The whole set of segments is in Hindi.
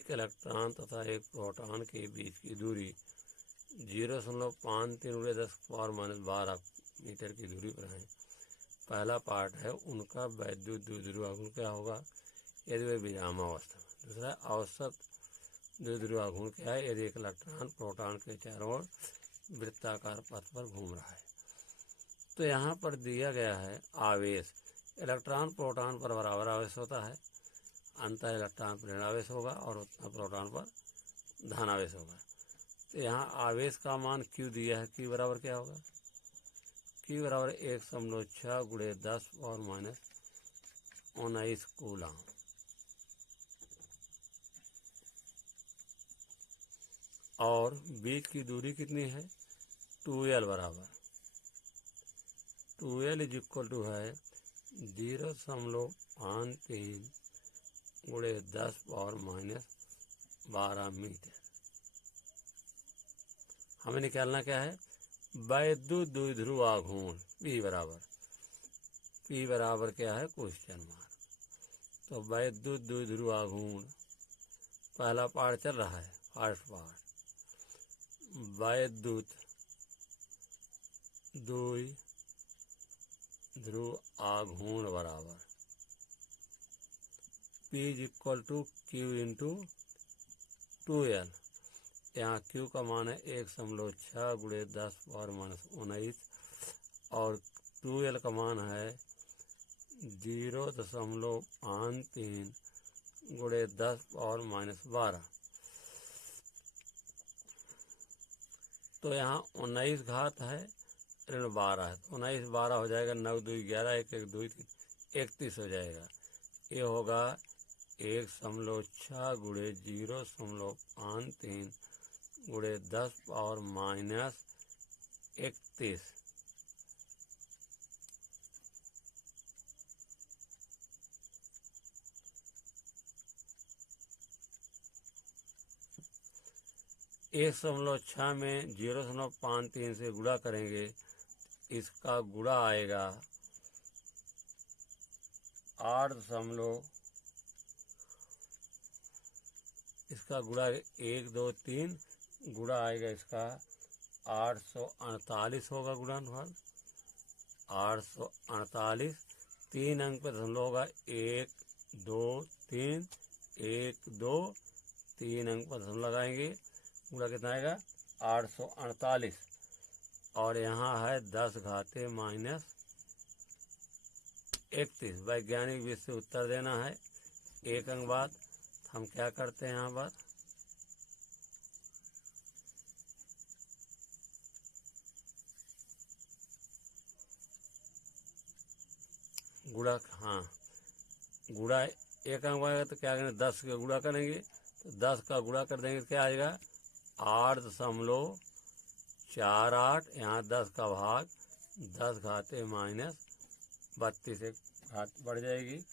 एक इलेक्ट्रॉन तथा एक प्रोटॉन के बीच की दूरी 0.53×10⁻12 मीटर की दूरी पर है। पहला पार्ट है उनका वैद्युत द्विध्रुवाघूर्ण क्या होगा यदि वे विरामावस्था में। दूसरा औसत द्विध्रुवाघूर्ण क्या है यदि एक इलेक्ट्रॉन प्रोटॉन के चारों ओर वृत्ताकार पथ पर घूम रहा है। तो यहाँ पर दिया गया है आवेश। इलेक्ट्रॉन प्रोटॉन पर बराबर आवेश होता है, अंततः इलेक्ट्रॉन पर ऋणावेश होगा और उतना प्रोटॉन पर धनावेश होगा। तो यहाँ आवेश का मान Q दिया है, Q बराबर क्या होगा, Q बराबर 1.6×10⁻19 कूलम। और बीच की दूरी कितनी है 2L बराबर 2L इज इक्वल टू है 0.53×10⁻12 मीटर। हमें निकालना क्या है वैद्युत द्विध्रुवाघूर्ण P बराबर क्या है क्वेश्चन मार्क। तो वैद्युत द्विध्रुवाघूर्ण पहला पार्ट चल रहा है, फर्स्ट पार्ट वैद्युत द्विध्रुवाघूर्ण बराबर P is equal to Q into 2L। यहाँ Q का मान है 1.6×10⁻19 और 2L का मान है 0.53×10⁻12। तो यहाँ 19 घात है ऋण 12 है, तो 19 12 हो जाएगा, 9 2 11 1 1 2 3 31 हो जाएगा। ये होगा 1.6×0.53×10⁻31। एक 1.6 में 0.53 से गुणा करेंगे, इसका गुणा आएगा 8 इसका गुणा 1 2 3 गुणा आएगा इसका 848 होगा, गुणनफल 848। 3 अंक पर दशमलव होगा 1 2 3 1 2 3 अंक पर दशमलव लगाएंगे, गुणा कितना आएगा 848 और यहाँ है 10⁻31। वैज्ञानिक विधि से उत्तर देना है। एक अंक बाद हम क्या करते हैं यहाँ पर गुणा, हाँ गुणा एक अंक आएगा तो क्या करेंगे 10 का गुणा करेंगे, तो 10 का गुणा कर देंगे तो क्या आएगा 8.48। यहाँ 10 का भाग 10⁻32 एक घात बढ़ जाएगी।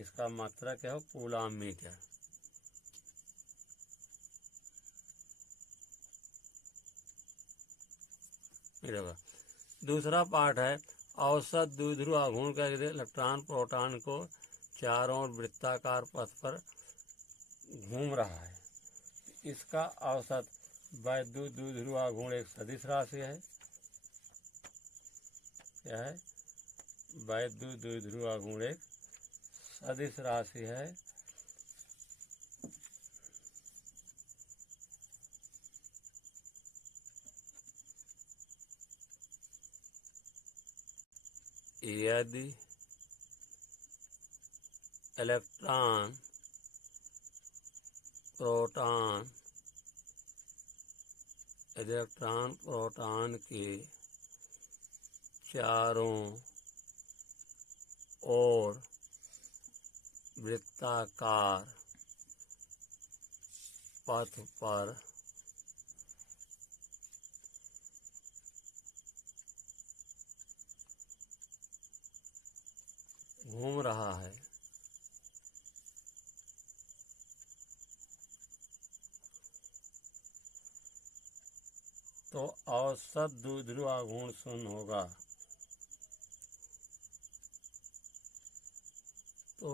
इसका मात्रा क्या हो कूलम मीटर। दूसरा पार्ट है औसत द्विध्रुवाघूर्ण का इलेक्ट्रॉन प्रोटॉन को चारों ओर वृत्ताकार पथ पर घूम रहा है। इसका औसत वैद्युत द्विध्रुवाघूर्ण एक सदिश राशि है। क्या है वैद्युत द्विध्रुवाघूर्ण एक सदिश राशि है। यदि इलेक्ट्रॉन प्रोटॉन के चारों ओर वृत्ताकार पथ पर घूम रहा है तो औसत द्विध्रुवाघूर्ण शून्य होगा। तो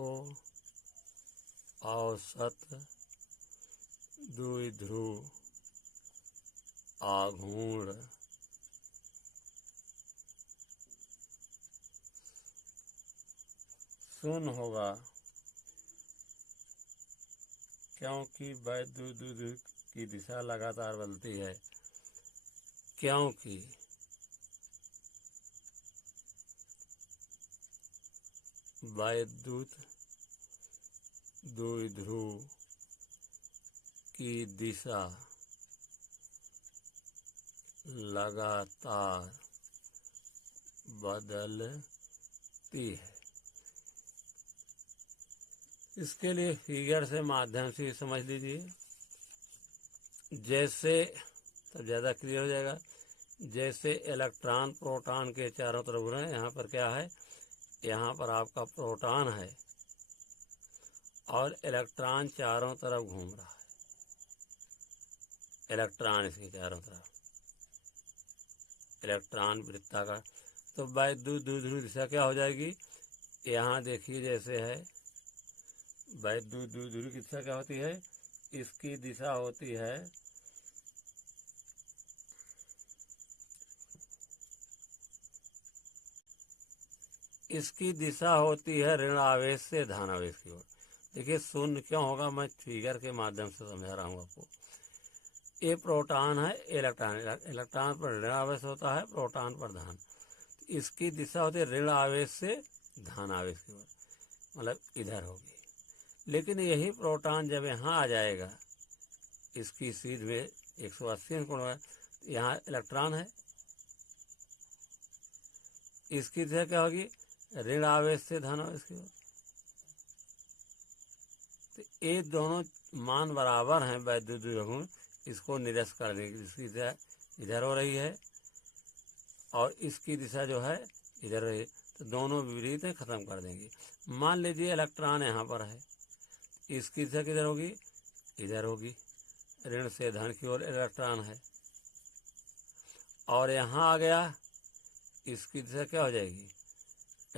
औसत द्विध्रुव आघूर्ण शून्य होगा, क्योंकि वैद्युत द्विध्रुव की दिशा लगातार बदलती है। क्योंकि वैद्युत द्विध्रुव की दिशा लगातार बदलती है। इसके लिए फिगर से माध्यम से समझ लीजिए, जैसे तब ज़्यादा क्लियर हो जाएगा। जैसे इलेक्ट्रॉन प्रोटॉन के चारों तरफ घूम रहे हैं, यहाँ पर क्या है, यहाँ पर आपका प्रोटॉन है और इलेक्ट्रॉन चारों तरफ घूम रहा है, इलेक्ट्रॉन इसके चारों तरफ, इलेक्ट्रॉन वृत्ताकार। तो वैद्युत द्विध्रुव दिशा क्या हो जाएगी, यहाँ देखिए जैसे है, वैद्युत द्विध्रुव की दिशा क्या होती है, इसकी दिशा होती है ऋण आवेश से धन आवेश की ओर। देखिए शून्य क्यों होगा, मैं फिगर के माध्यम से समझा रहा हूँ आपको। ये प्रोटॉन है, इलेक्ट्रॉन पर ऋण आवेश होता है, प्रोटॉन पर धन। इसकी दिशा होती है ऋण आवेश से धन आवेश की ओर, मतलब इधर होगी। लेकिन यही प्रोटॉन जब यहाँ आ जाएगा, इसकी सीध में 180 कोण है, यहाँ इलेक्ट्रॉन है, इसकी दिशा क्या होगी, ऋण आवेश से धन आवेश की ओर। तो ये दोनों मान बराबर हैं वैद्युत द्विध्रुव, इसको निरस्त कर देंगे। इसकी दिशा इधर हो रही है और इसकी दिशा जो है इधर रही, तो दोनों विपरीत हैं, खत्म कर देंगे। मान लीजिए इलेक्ट्रॉन यहाँ पर है, इसकी दिशा किधर होगी, इधर होगी, ऋण से धन की ओर इलेक्ट्रॉन है। और यहाँ आ गया, इसकी दिशा क्या हो जाएगी,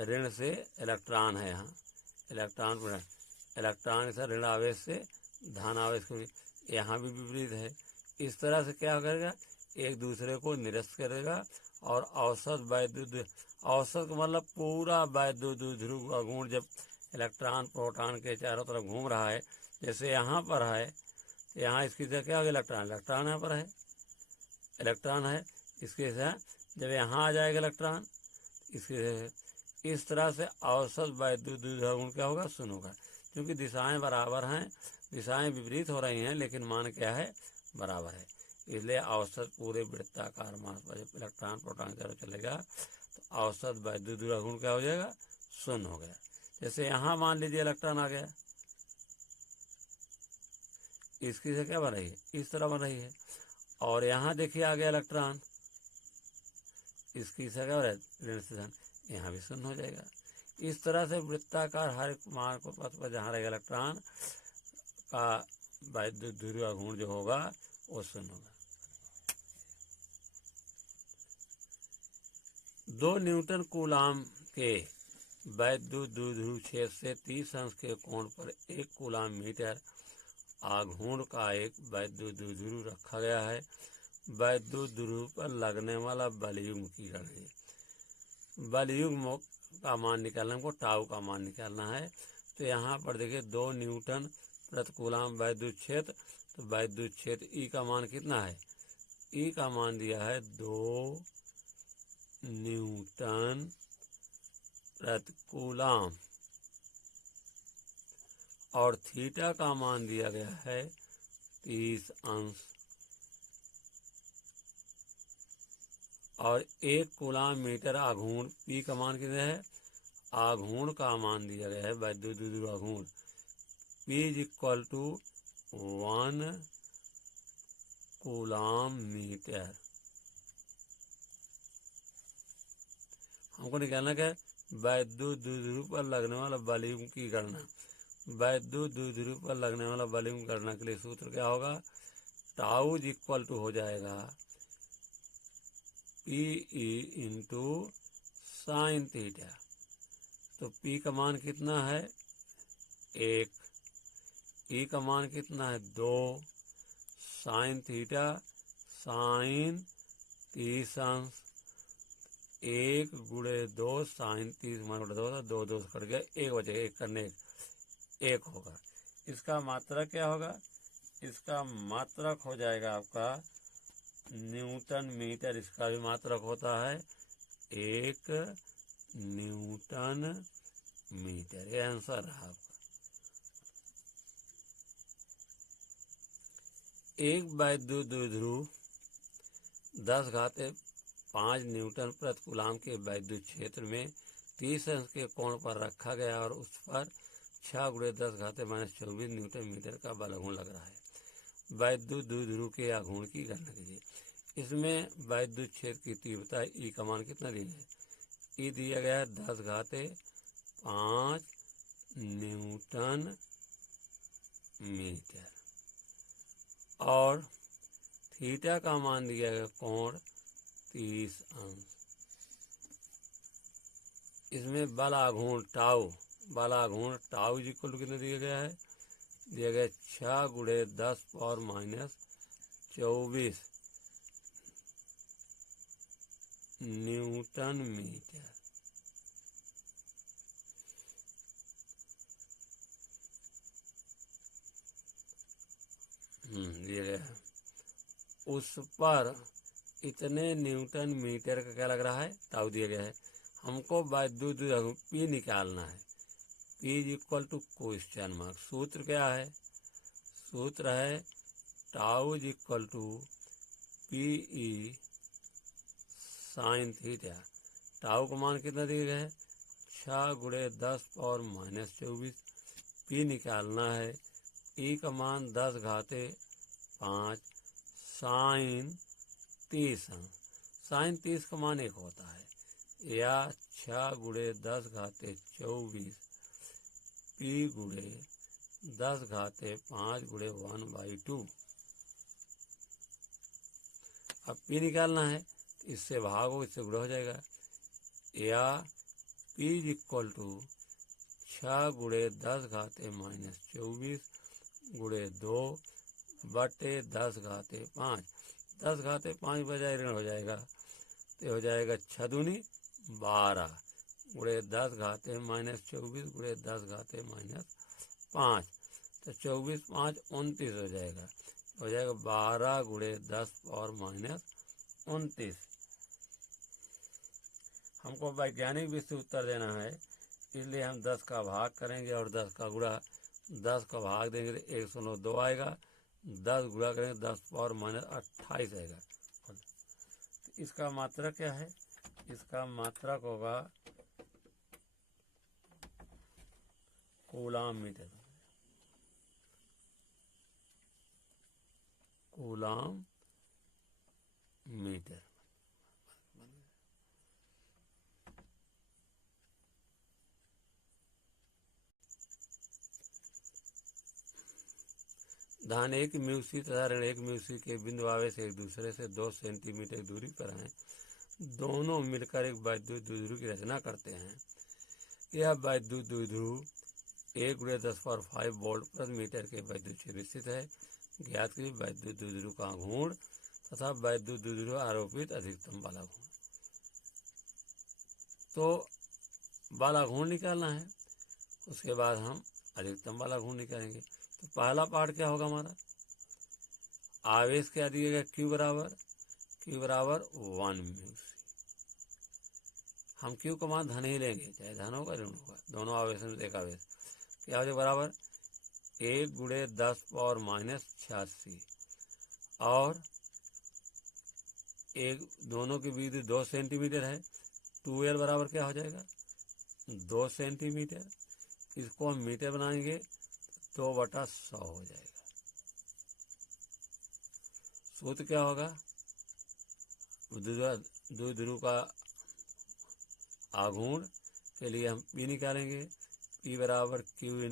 ऋण से इलेक्ट्रॉन है, यहाँ इलेक्ट्रॉन पर इलेक्ट्रॉन इधर ऋण आवेश से धन आवेश को, यहाँ भी विपरीत है। इस तरह से क्या करेगा, एक दूसरे को निरस्त करेगा। और औसत वैद्युत, औसत मतलब पूरा वैद्युत द्विध्रुव का गुण जब इलेक्ट्रॉन प्रोटॉन के चारों तरफ घूम रहा है, जैसे यहाँ पर है, यहाँ इसकी दिशा क्या होगी, इलेक्ट्रॉन, इलेक्ट्रॉन यहाँ पर है, इलेक्ट्रॉन है, इसकी दिशा जब यहाँ आ जाएगा इलेक्ट्रॉन, इसकी इस तरह से औसत वैद्युत द्विध्रुव गुण क्या होगा, शून्य होगा। क्योंकि दिशाएं बराबर हैं, दिशाएं विपरीत हो रही हैं, लेकिन मान क्या है, बराबर है। इसलिए औसत पूरे वृत्ताकार मास पर जब इलेक्ट्रॉन प्रोटॉन की तरफ चलेगा तो औसत वैद्युत द्विध्रुव गुण क्या हो जाएगा, शून्य हो गया। जैसे यहाँ मान लीजिए इलेक्ट्रॉन आ गया, इसकी से क्या बन रही है, इस तरह बन रही है। और यहाँ देखिए आ गया इलेक्ट्रॉन, इसकी से क्या हो रहा है, ऋण से धन, यहाँ भी शून्य हो जाएगा। इस तरह से वृत्ताकार हर एक मान को पथ पर जहाँ रहेगा इलेक्ट्रॉन का वैद्युत द्विध्रुव गुण जो होगा वो शून्य होगा। 2 न्यूटन कूलाम के वैद्युत द्विध्रुव छेद से 30 अंश के कोण पर 1 कूलाम मीटर आघूर्ण का एक वैद्युत द्विध्रुव रखा गया है। वैद्युत द्विध्रुव पर लगने वाला बलयुग्म की गणना, बलयुग्म का मान निकालना, हमको टाउ का मान निकालना है। तो यहाँ पर देखिए 2 न्यूटन प्रति कूलाम वैद्युत क्षेत्र, तो वैद्युत क्षेत्र ई का मान कितना है, ई का मान दिया है 2 न्यूटन प्रति कूलाम, और थीटा का मान दिया गया है 30 अंश, और 1 कूलाम मीटर आघूर्ण, पी का मान कितना है, आघूर्ण का मान दिया गया है वैद्युत द्विध्रुव आघूर्ण, P = 1 कूलाम मीटर। हमको निकालना क्या है, वैद्युत द्विध्रुव पर लगने वाला बलयुग्म की गणना। वैद्युत द्विध्रुव पर लगने वाला बलयुग्म गणना के लिए सूत्र क्या होगा, टाउ = हो जाएगा PE × sin थीटा। तो P का मान कितना है 1, E का मान कितना है 2, साइन थीटा साइन 30 अंश 1 गुणे 2 साइन 30 मान बटा 2 दो 2 कट गया, 1 बचेगा, 1 करने 1 होगा। इसका मात्रक क्या होगा? इसका मात्रक हो जाएगा आपका न्यूटन मीटर। इसका भी मात्रक होता है 1 न्यूटन मीटर। ये आंसर रहा आपका। 1 वैद्युत द्विध्रुव 10⁵5 न्यूटन प्रति कूलाम के वैद्युत क्षेत्र में 30 अंश के कोण पर रखा गया और उस पर 6 × 10⁻24 न्यूटन मीटर का बलघूर्ण लग रहा है। वैद्युत द्विध्रुव के आघूर्ण की गणना कीजिए। इसमें वैद्युत क्षेत्र की तीव्रता ई का मान कितना दिया है? ई दिया गया है 10⁵5 न्यूटन मीटर और थीटा का मान दिया गया कोण 30 अंश। इसमें बल आघूर्ण टाउ कितना दिया गया है? दिया गया 6 × 10⁻24 न्यूटन मीटर। दिया गया है उस पर इतने न्यूटन मीटर का क्या लग रहा है? टाउ दिया गया है। हमको वैद्युत पी निकालना है। P equal to question mark. सूत्र क्या है? सूत्र है tau equal to P E sine theta. Tau का मान कितना दिया गया है? 6 × 10⁻24। पी निकालना है। ई का मान 10⁵5 साइन 30 अंश। साइन 30 का मान 1 होता है या 6 × 10⁻24 पी × 10⁵5 × 1/2। अब पी निकालना है, इससे भागो, इससे गुणा हो जाएगा या पी इक्वल टू 6 × 10⁻24 × 2 बटे 10⁵5। 10⁵5 बजाय ऋण हो जाएगा तो हो जाएगा 6 दूनी 12 × 10⁻24 × 10⁻5। तो 24 5 29 हो जाएगा 12 × 10⁻29। हमको वैज्ञानिक विधि से उत्तर देना है, इसलिए हम 10 का भाग करेंगे और 10 का गुणा। 10 का भाग देंगे तो 109 आएगा। 10 गुणा करेंगे 10⁻28 आएगा। तो इसका मात्रक क्या है? इसका मात्रक होगा कूलाम मीटर। Coulomb metre. धन 1 म्यूसी तथा ऋण 1 म्यूसी के बिंदु आवेश एक दूसरे से 2 सेंटीमीटर की दूरी पर हैं। दोनों मिलकर एक वैद्युत द्विध्रुव की रचना करते हैं। यह वैद्युत द्विध्रुव 1 × 10⁵ वोल्ट प्रति मीटर के वैद्युत क्षेत्र स्थित है। ज्ञात कीजिए वैद्युत द्विध्रुव का आघूर्ण तथा वैद्युत द्विध्रुव आरोपित अधिकतम बल आघूर्ण। तो बल आघूर्ण निकालना है, उसके बाद हम अधिकतम बल आघूर्ण निकालेंगे। तो पहला पार्ट क्या होगा हमारा? आवेश क्या दिएगा? Q बराबर 1 म्यूसी। हम Q का मान धन ही लेंगे, चाहे धन होगा ऋण होगा, दोनों आवेश में एक आवेश क्या हो जाए बराबर 1 × 10⁻86 और एक दोनों के बीच 2 सेंटीमीटर है। 2L बराबर क्या हो जाएगा? 2 सेंटीमीटर। इसको हम मीटर बनाएंगे 2/100 हो जाएगा। सूत्र क्या होगा? द्विध्रुव का आघूर्ण के लिए हम P निकालेंगे। P बराबर Q ×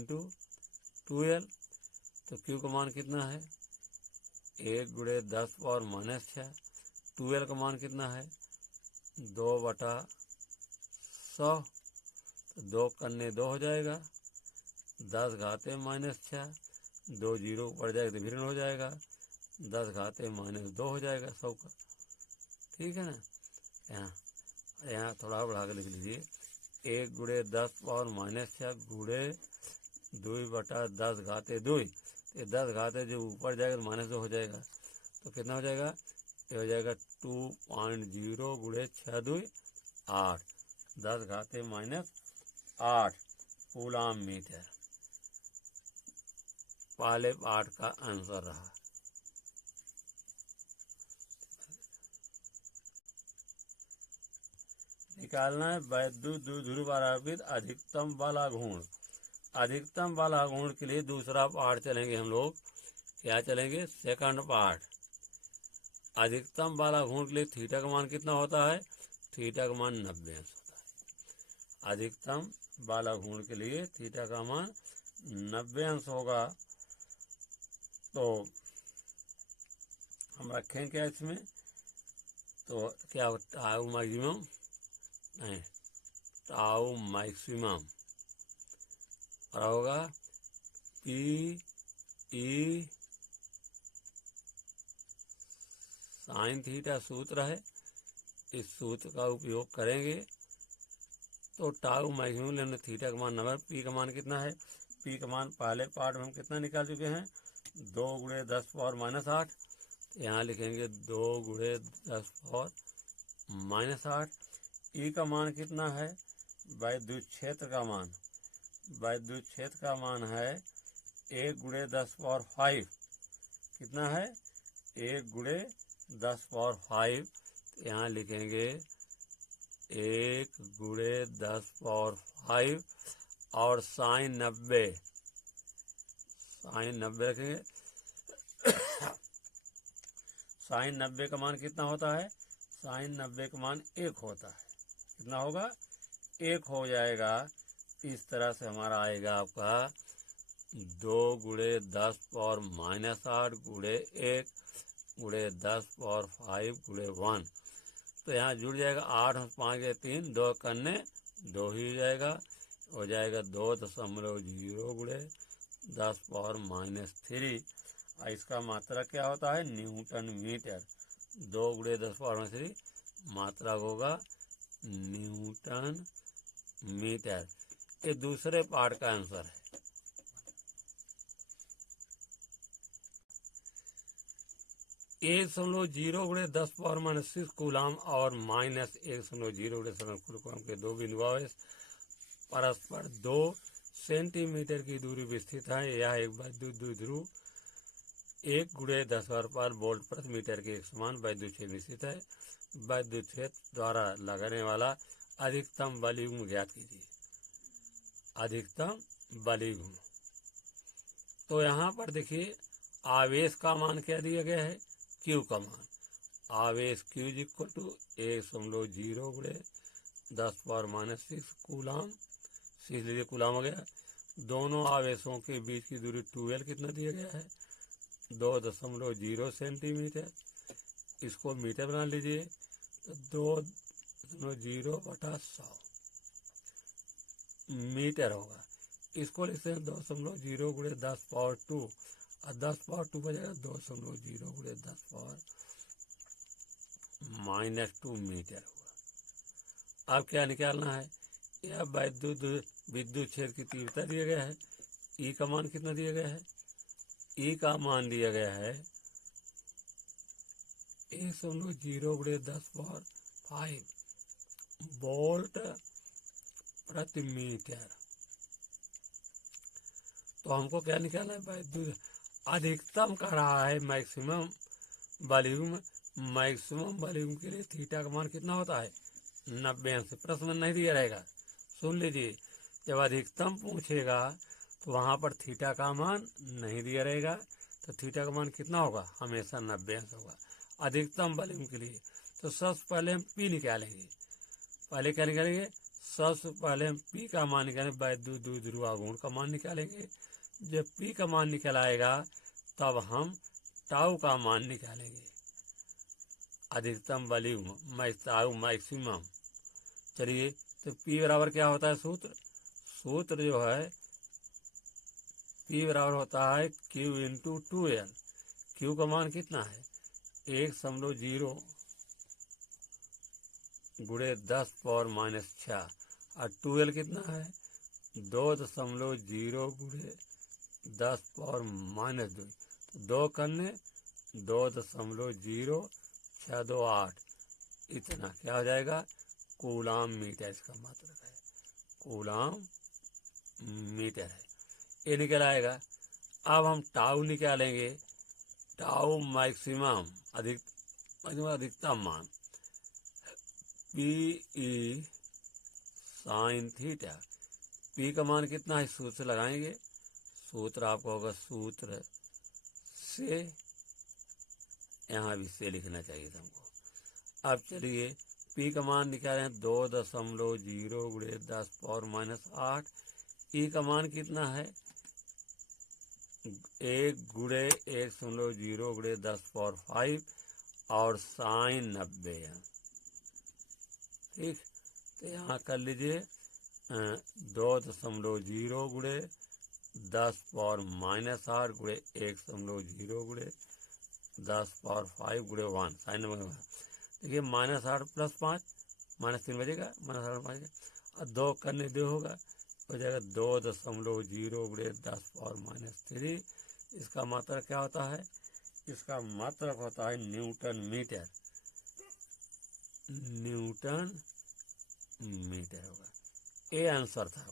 2L। तो Q का मान कितना है? 1 × 10⁻6। 2L का मान कितना है? 2/100। तो 2 करने 2 हो जाएगा 10⁻6। 2 जीरो पड़ जाएगा तो ऋण हो जाएगा 10⁻2 हो जाएगा 100 का। ठीक है ना। यहाँ थोड़ा बढ़ा के लिख लीजिए 1 × 10⁻⁻6 गुणे 2/10⁻2। ये 10 जो ऊपर जाएगा तो -2 हो जाएगा, तो कितना हो जाएगा, ये हो जाएगा 2.0 × 6 2 8 10⁻⁸ कूलाम मीटर पहले पार्ट का आंसर रहा। निकालना है वैद्युत द्विध्रुव आरोपित अधिकतम बल आघूर्ण। अधिकतम बल आघूर्ण के लिए दूसरा पार्ट चलेंगे हम लोग। क्या चलेंगे, सेकंड पार्ट। अधिकतम बल आघूर्ण के लिए थीटा का मान कितना होता है, थीटा का मान 90 अंश होता है। अधिकतम बल आघूर्ण के लिए थीटा का मान 90 अंश होगा। तो हम रखें क्या इसमें, तो क्या टाउ मैक्सिमम नहीं, टाउ मैक्सिमम और होगा P/E साइन थीटा सूत्र है, इस सूत्र का उपयोग करेंगे। तो टाउ मैक्सिमम लेने थीटा का मान 90, पी का मान कितना है, पी का मान पहले पार्ट में हम कितना निकाल चुके हैं, 2 × 10⁻⁸। यहाँ लिखेंगे 2 × 10⁻⁸। ई का मान कितना है, वैद्युत क्षेत्र का मान, वैद्युत क्षेत्र का मान है 1 × 10⁵। कितना है, 1 × 10⁵। यहाँ लिखेंगे 1 × 10⁵ और साइन 90, साइन 90 रखेंगे। साइन 90 का मान कितना होता है, साइन 90 का मान 1 होता है। कितना होगा, 1 हो जाएगा। इस तरह से हमारा आएगा आपका 2 × 10⁻⁸ गुणे 1 × 10⁵ गुणे 1। तो यहाँ जुड़ जाएगा 8 और 5 के 3, 2 करने 2 ही हो जाएगा, 2.0 × 10⁻³ और इसका मात्रा क्या होता है, न्यूटन मीटर। 2 × 10⁻³ मात्रा होगा न्यूटन मीटर। ये दूसरे पार्ट का आंसर है। 1.0 × 10⁻⁶ कूलाम और -1.0 × 10 कूलाम के दो बिंदु परस्पर 2 सेंटीमीटर की दूरी पर स्थित है। यह एक वैद्युत द्विध्रुव 1 × 10⁻⁴ वोल्ट प्रति मीटर के एक समान वैद्युत क्षेत्र में स्थित है। वैद्युत क्षेत्र द्वारा लगने वाला अधिकतम बलयुग्म ज्ञात कीजिए। अधिकतम बलयुग्म, तो यहाँ पर देखिए आवेश का मान क्या दिया गया है, Q का मान। आवेश Q = 1.0 × 10⁻⁶ कूलाम, सीख लीजिए कूलाम हो गया। दोनों आवेशों के बीच की दूरी 2L कितना दिया गया है, 2.0 सेंटीमीटर। इसको मीटर बना लीजिए, तो 2.0/100 मीटर होगा। इसको लिखते हैं 2.0 × 10⁻², और 10⁻² बजाएगा 2.0 × 10⁻⁻² मीटर होगा। अब क्या निकालना है, यह विद्युत क्षेत्र की तीव्रता दिया गया है। ई का मान कितना दिया गया है, ई का मान दिया गया है 1.0 × 10⁵ वोल्ट प्रति मीटर। तो हमको क्या निकालना है, वैद्युत अधिकतम कर रहा है मैक्सिमम वॉल्यूम। मैक्सिमम वॉल्यूम के लिए थीटा का मान कितना होता है, 90 अंश। प्रश्न में नहीं दिया रहेगा, सुन लीजिए। जब अधिकतम पूछेगा तो वहाँ पर थीटा का मान नहीं दिया रहेगा, तो थीटा का मान कितना होगा, हमेशा 90 अंश होगा अधिकतम वॉल्यूम के लिए। तो सबसे पहले हम पी निकालेंगे। पहले क्या निकालेंगे, सबसे पहले हम पी का मान निकालेंगे, वैद्युत द्विध्रुव आघूर्ण का मान निकालेंगे। जब पी का मान निकल आएगा तब हम टाउ का मान निकालेंगे, अधिकतम वॉल्यूम टाउ मैक्सिमम। चलिए, तो पी बराबर क्या होता है, सूत्र जो है पी बराबर होता है Q × 2L। क्यू का मान कितना है 1.0 गुणे 10 पावर -6 और 2L कितना है 2.0 गुणे 10 पावर -2 तो 2 करने 2.0628 इतना क्या हो जाएगा कूलाम मीटर इसका मतलब है कूलाम मीटर है ये निकल आएगा। अब हम टाउ निकालेंगे टाउ मैक्सिमम अधिकतम मान P E sine theta P का मान कितना है सूत्र लगाएंगे सूत्र आपको होगा सूत्र से यहाँ भी से लिखना चाहिए हमको। अब चलिए पी का मान निकालें 2.0 गुणे 10 पावर -8 ई का मान कितना है 1 गुणे 1.0 गुणे 10 पावर 5 और साइन 90 है ठीक। तो यहाँ कर लीजिए 2.0 गुणे 10 पावर -8 गुणे 1.0 गुणे 10 पावर 5 गुणे 1 साइन 90 देखिए -8 + 5 -3 बजेगा -8 5 और 2 करने 2 होगा हो जाएगा 2.0 गुणे 10 पावर -3 इसका मात्रक क्या होता है इसका मात्रक होता है न्यूटन मीटर होगा। ये आंसर था।